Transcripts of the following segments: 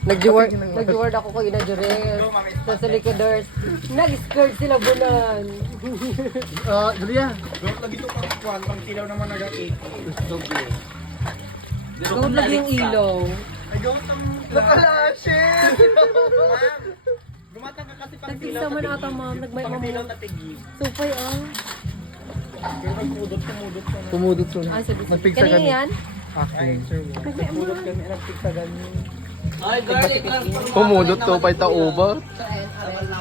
Nag-reward ako kay Ina Jurel. Sa likaders. Nag-skirt sila bunan. Julia. Doon lagi ito pang tilaw naman nag-8. Gawad lagi yung ilaw. Ay, gawin ang... Nakalashin! Gumatang ka kasi pang Nagpisa man ata ma'am. pang tilaw na tigi. Supay Pero nagpudot ka. Pumudot ko na. Sabi Nagpigsa kanina kami. yan? Akin. Nagpudot kami, nagpigsagan niyo. Ay, garlic lang. Pumudot to pa tauba.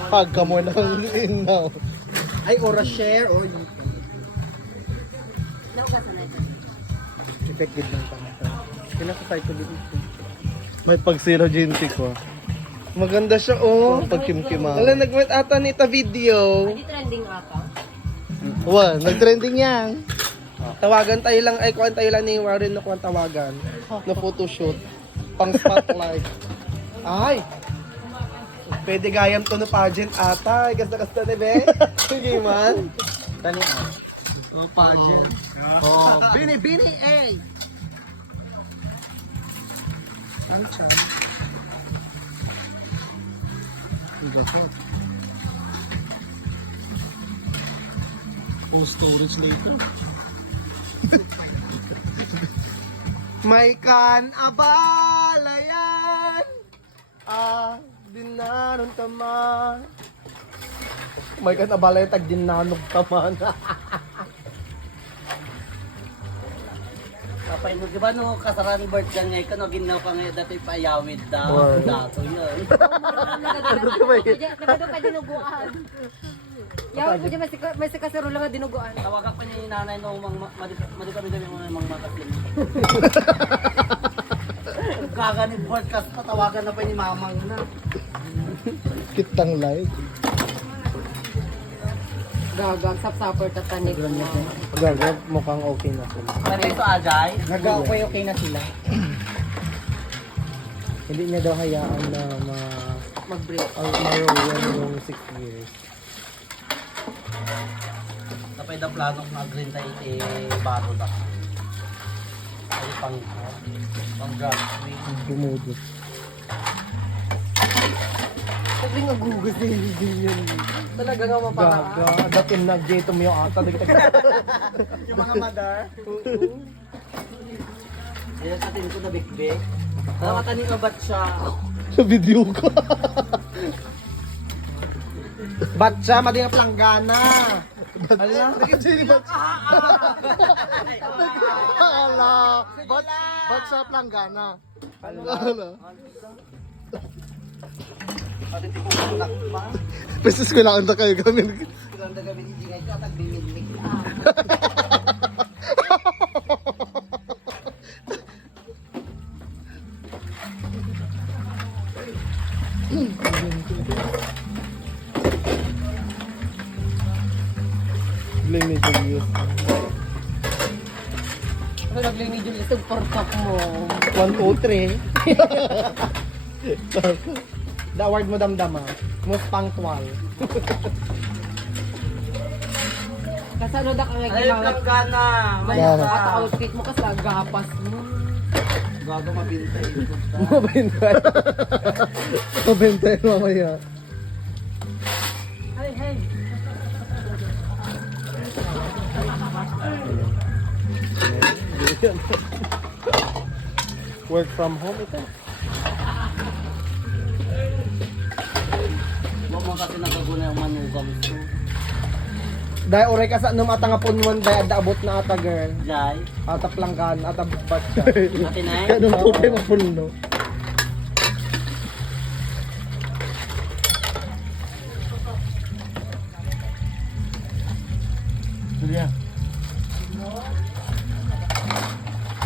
Pagka mo nang inaw. Ay, ora share or effective ng pangata. Kinakasay ko dito. May pagsira ginti ko. Maganda siya pag kimkima. Wala nag-wait ata nita video. Hindi trending ata. Nag-trending yan. Tawagan tayo lang, kuhan tayo lang ni Warren na kuhan tawagan. Na photoshoot. Pang spotlight. Ay! Pwede gayam to no pageant ata. Kasta-kasta na be. Sige man. Tani Pageant. Bini, eh! Ano siya? Storage later. May kan abalayan. Dinanon taman. May kan abalayan tag dinanog taman. Kapay mo, di ba no, kasaran bird dyan ngayon ka, no, ginaw ka ngayon, dati paayawid daw. Or- Dato yun. Nagado pa dinuguan. Yaw ko dyan may sikasaro lang nga dinuguan. Tawagan pa niya yung nanay no, madikami-dami mo na yung mga matasin. Gaga ni broadcast pa, tawagan na pa ni mamang na. Kitang live. Gagang sapsaper tatanik mo. Gagawin mukhang okay na sila. Pwede ito, Ajay? Nag-okay na sila. Hindi niya daw hayaan na Mag-break. maroon yung 6 years. Kapay na plano na green tayo baro na. Ay, pang drug queen. Bumudot. Sabi nga gugas na hindi yun. Talaga nga maparaan. Gaga. Datin na dito mo yung ata. Yung mga madar. Yan sa tin ko na big-big. Nakatanin ka ba't siya? Sa video ko. Batsa, madi nga planggana. Ala. Ala. Ba't sa planggana? Ala. Pati tipo ko pa. Pesos ko lang na kayo kami. Kailan na gabi hindi ngayon ka, tagbimimik. Blame me Julius. Ano nagling ni Julius yung portok mo? 1, 2, 3. The award mo damdama. Most punctual. Kasi ano da ka nga Ay, planggana. May Yan. At outfit mo kasi gapas mo. gago mabintay. Mabentay. Mabentay mamaya. Hey, hey. Work from home ito. Huwag mo kasi nakaguna yung manugang ito. Dahil oray ka sa nung atang apunwan dahil ada abot na ata girl. Jai. Ata planggan, ata bat siya. Ate Nay. Kaya nung po kayo mapuno. Julia.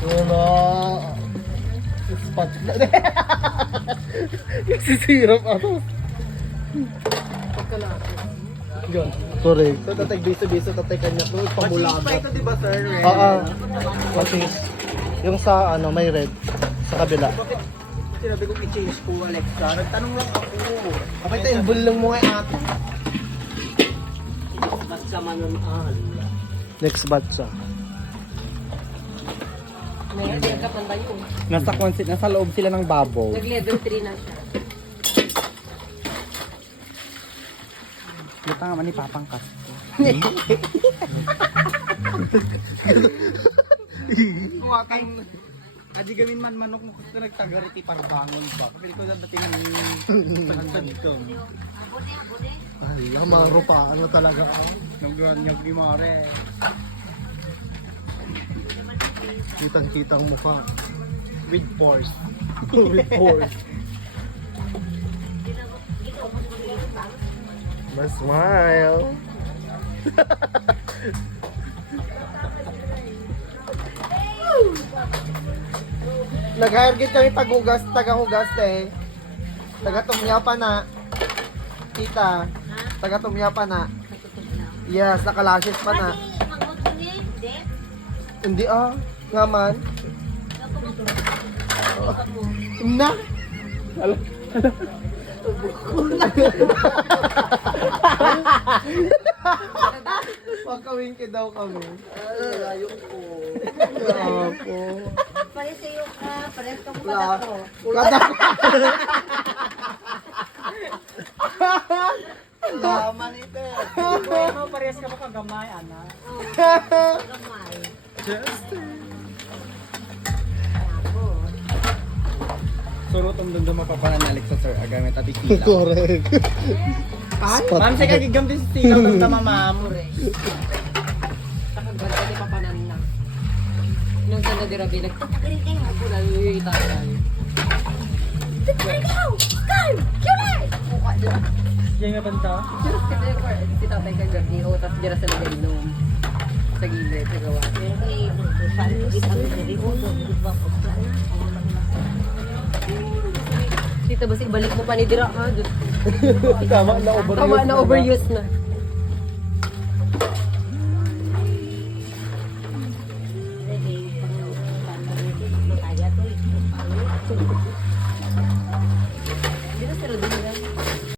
Wala. Spot. Sisirap ako. Yun. Correct. So, tatay biso-biso, tatay kanya po, pamulaga. ito, di ba, sir? Oo. Kasi, yung sa, may red. Sa kabila. Bakit sinabi ko i-change ko, Alexa? Nagtanong lang ako. Okay, tayo, bulong mo ngay ate. Basta manunan. Next batch ah. Ngayon, di nagkapanda yun. Nasa loob sila ng babow. Nag-level 3 na siya. Lupa nga man ni Papang Castro. Kuwakan. Adi gawin man manok mo kasi nagtagariti para bangon ba. Kapili ko dating sansan ko. Ay, marupaan mo talaga ako. Nagnyag ni Mare. Kitang-kitang mukha. With force. With force. Mas smile. Nag-hire gid kami taga-hugas eh. Taga-tumya pa na. Tita, taga-tumya pa na. Yes, nakalashes pa na. Hindi nga man. Na. Makawin daw kami. Layo ko. Apo. Pares sa'yo ka, pares ka mo kada ko. Laman ito. Ano, parehas ka mo kagamay, anak? Gamay. Surutong doon mapapalan na Alexa sir. Agamit at isilaw. Correct. Ma'am, sa kagigam din sa silaw ng tama ma'am. Nakaganda ni Papanan lang. Nung sa nadirabi, Takrin kayo. ako na yung itatay. Takrin kayo! Kan! Kiyulay! Mukha doon. Yan nga banta? Si tatay kagabi, tapos dira sa nag-inom. Sa gilid, sa gawa. Pero kay Busan, hindi kami naributo. Hindi ba po sana? Tita, basta ibalik mo pa ni Dira, ha? Tama na overuse. Tama na, overuse na. Mataya to. Dito sa Rodin